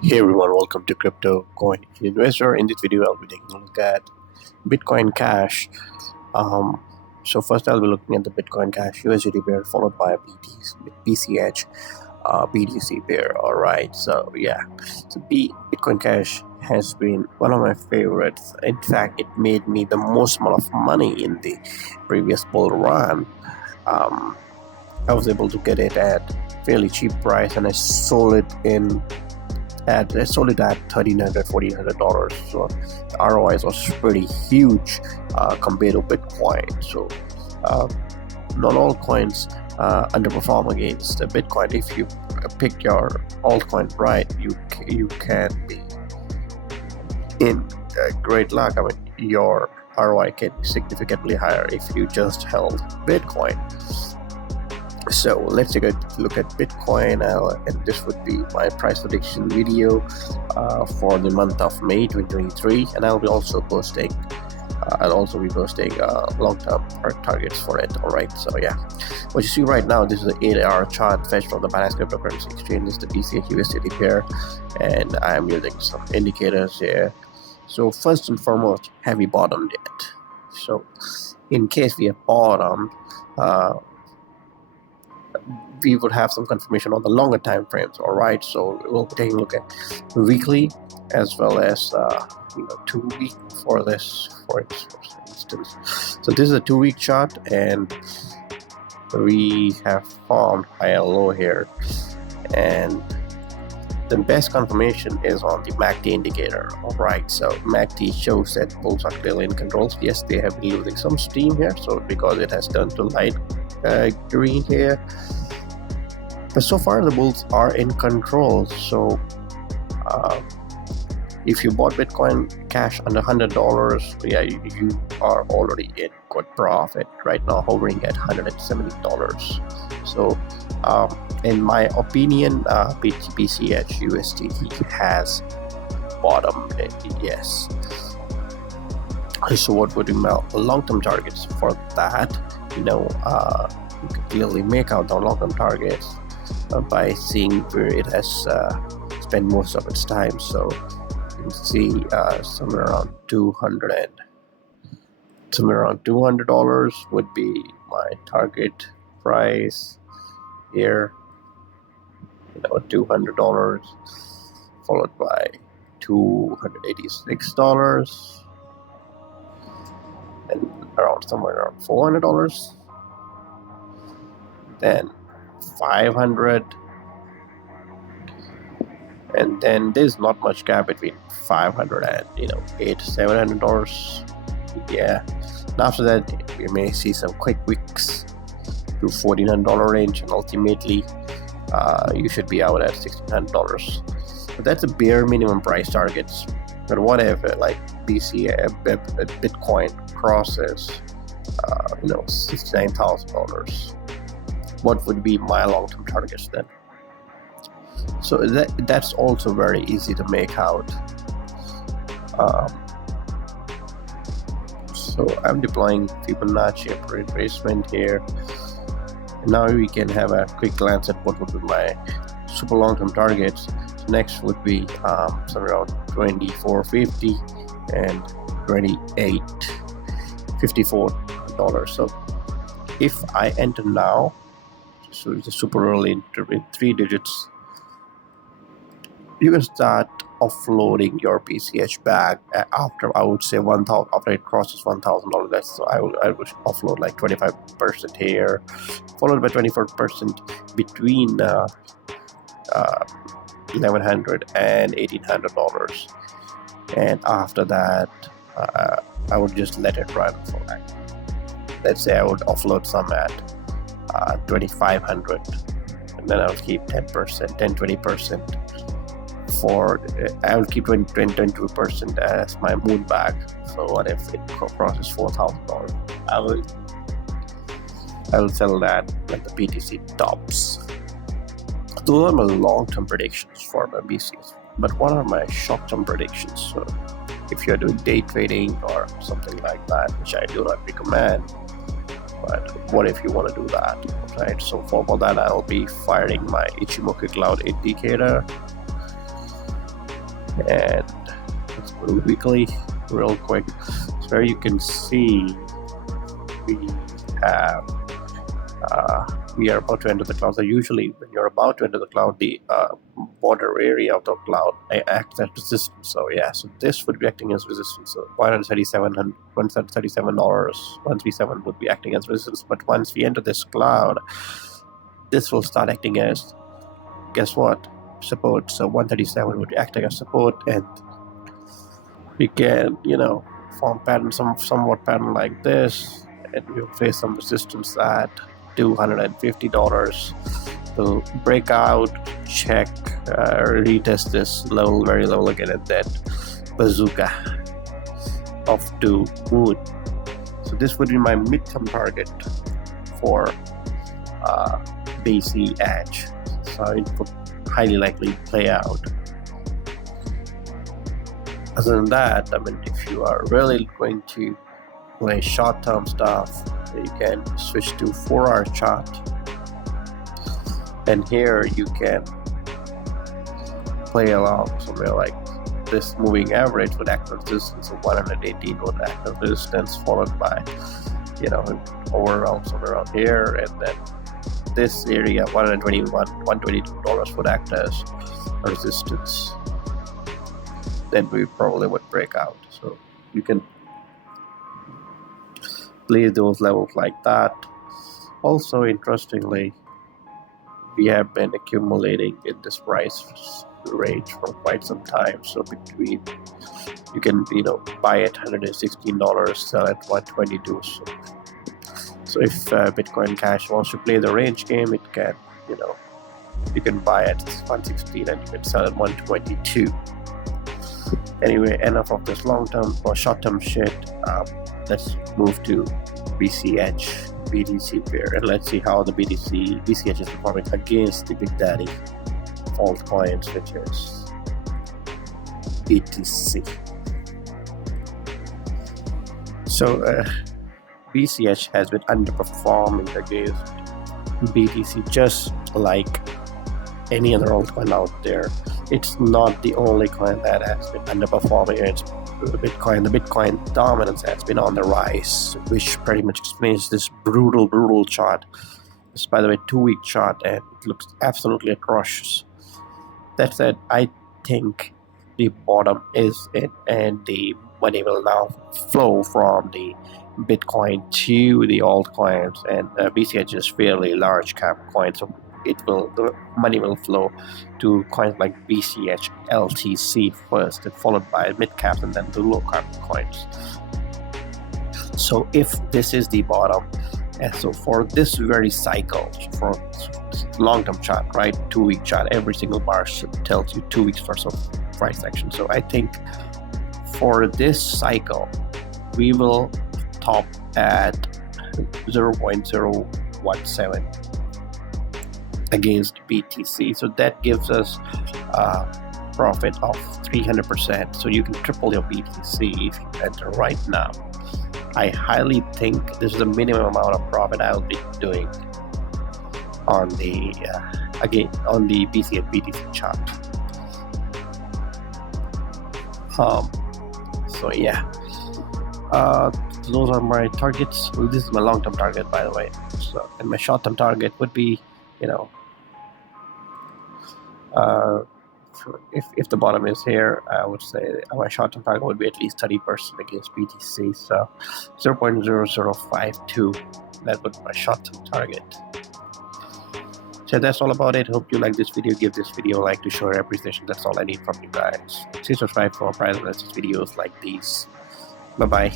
Hey everyone, welcome to Crypto Coin Investor. In this video, I'll be taking a look at Bitcoin Cash. Um, so first, I'll be looking at the Bitcoin Cash USDT pair, followed by a BCH BTC pair. All right, so yeah, so Bitcoin Cash has been one of my favorites. In fact, it made me the most amount of money in the previous bull run. Um, I was able to get it at fairly cheap price, and I sold it at $1,300, $1,400. So the ROI was pretty huge compared to Bitcoin. So not all coins underperform against the Bitcoin. If you pick your altcoin right, you can be in great luck. I mean, your ROI can be significantly higher if you just held Bitcoin. So let's take a look at Bitcoin, and this would be my price prediction video for the month of May 2023, and I'll also be posting long-term targets for it. All right, so yeah, what you see right now, this is the 8-hour chart fetched from the Binance cryptocurrency exchange. This is the BCH USDT pair, and I am using some indicators here. So first and foremost, have we bottomed yet? So in case we have bottomed, we would have some confirmation on the longer time frames. All right, so we'll be taking a look at weekly as well as 2 week for this, for instance. So this is a 2-week chart, and we have formed higher low here, and the best confirmation is on the MACD indicator. All right, so MACD shows that bulls are clearly in control. Yes, they have been losing some steam here, so because it has turned to light green here, but so far the bulls are in control. So if you bought Bitcoin Cash under $100, yeah, you are already in good profit right now, hovering at $170. So in my opinion, BCH USDT has bottomed. Yes. So what would be my long-term targets for that? You can clearly make out the long-term targets by seeing where it has spent most of its time. So you can see somewhere around $200 would be my target price here. $200 followed by $286, and somewhere around $400, then $500, and then there's not much gap between $500 and $700. Yeah, and after that we may see some quick wicks to $1,400 range, and ultimately you should be out at $1,600. But that's a bare minimum price targets. But what if Bitcoin crosses $69,000? What would be my long-term targets then? So that's also very easy to make out. So I'm deploying Fibonacci retracement here. And now we can have a quick glance at what would be my super long-term targets. So next would be somewhere around $24.50 and $28.54. So if I enter now, so it's super early in 3 digits, you can start offloading your BCH bag after, I would say, 1,000. After it crosses $1,000, so I would offload like 25% here, followed by 24% between $1,100 and $1,800, and after that I would just let it run for like, let's say I would offload some at $2,500, and then I would keep 10-20% for I will keep 22% as my moon bag. So what if it crosses $4,000? I will sell that when the BTC tops. Those are my long-term predictions for my BCs. But what are my short-term predictions? So if you're doing day trading or something like that, which I do not recommend, but what if you want to do that, right? So for that, I'll be firing my Ichimoku Cloud indicator. And let's go to weekly real quick. So here you can see we have we are about to enter the cloud. So usually when you're about to enter the cloud, the border area of the cloud acts as resistance. So yeah, so this would be acting as resistance. So $137 would be acting as resistance. But once we enter this cloud, this will start acting as, guess what, support. So 137 would be acting as support, and we can, form pattern, somewhat pattern like this, and we'll face some resistance at $250. We'll break out, check, retest this level, very level again, and then bazooka off to moon. So this would be my midterm target for BCH. So it would highly likely play out. Other than that, if you are really going to play short-term stuff, you can switch to 4-hour chart, and here you can play along somewhere like this. Moving average would act as resistance, so 118 would act as resistance, followed by overall somewhere around here, and then this area $122 would act as a resistance. Then we probably would break out. So you can play those levels like that. Also, interestingly, we have been accumulating in this price range for quite some time. So between, you can buy at $116, sell at $122. So if Bitcoin Cash wants to play the range game, it can, you can buy at $116 and you can sell at $122. Anyway, enough of this long-term or short-term shit. Let's move to BCH BTC pair, and let's see how the BCH is performing against the big daddy altcoins, which is BTC. So BCH has been underperforming against BTC, just like any other altcoin out there. It's not the only coin that has been underperforming. It's Bitcoin. The Bitcoin dominance has been on the rise, which pretty much explains this brutal chart. This, by the way, 2-week chart, and it looks absolutely atrocious. That said, I think the bottom is in, and the money will now flow from the Bitcoin to the altcoins, and BCH is fairly large cap coin, so the money will flow to coins like BCH LTC first, and followed by mid caps, and then the low cap coins. So if this is the bottom, and so for this very cycle, for long-term chart, right, 2-week chart, every single bar tells you 2 weeks worth of price action. So I think for this cycle, we will top at 0.017 against BTC. So that gives us a profit of 300%. So you can triple your BTC if you enter right now. I highly think this is the minimum amount of profit I'll be doing on the on the BCHBTC chart. So yeah, those are my targets. Well, this is my long-term target, by the way. So, and my short-term target would be, if the bottom is here, I would say my short-term target would be at least 30% against BTC. So 0.0052, that would be my short-term target. So that's all about it. Hope you like this video. Give this video a like to show your appreciation. That's all I need from you guys. Please subscribe for more price analysis videos like these. Bye bye.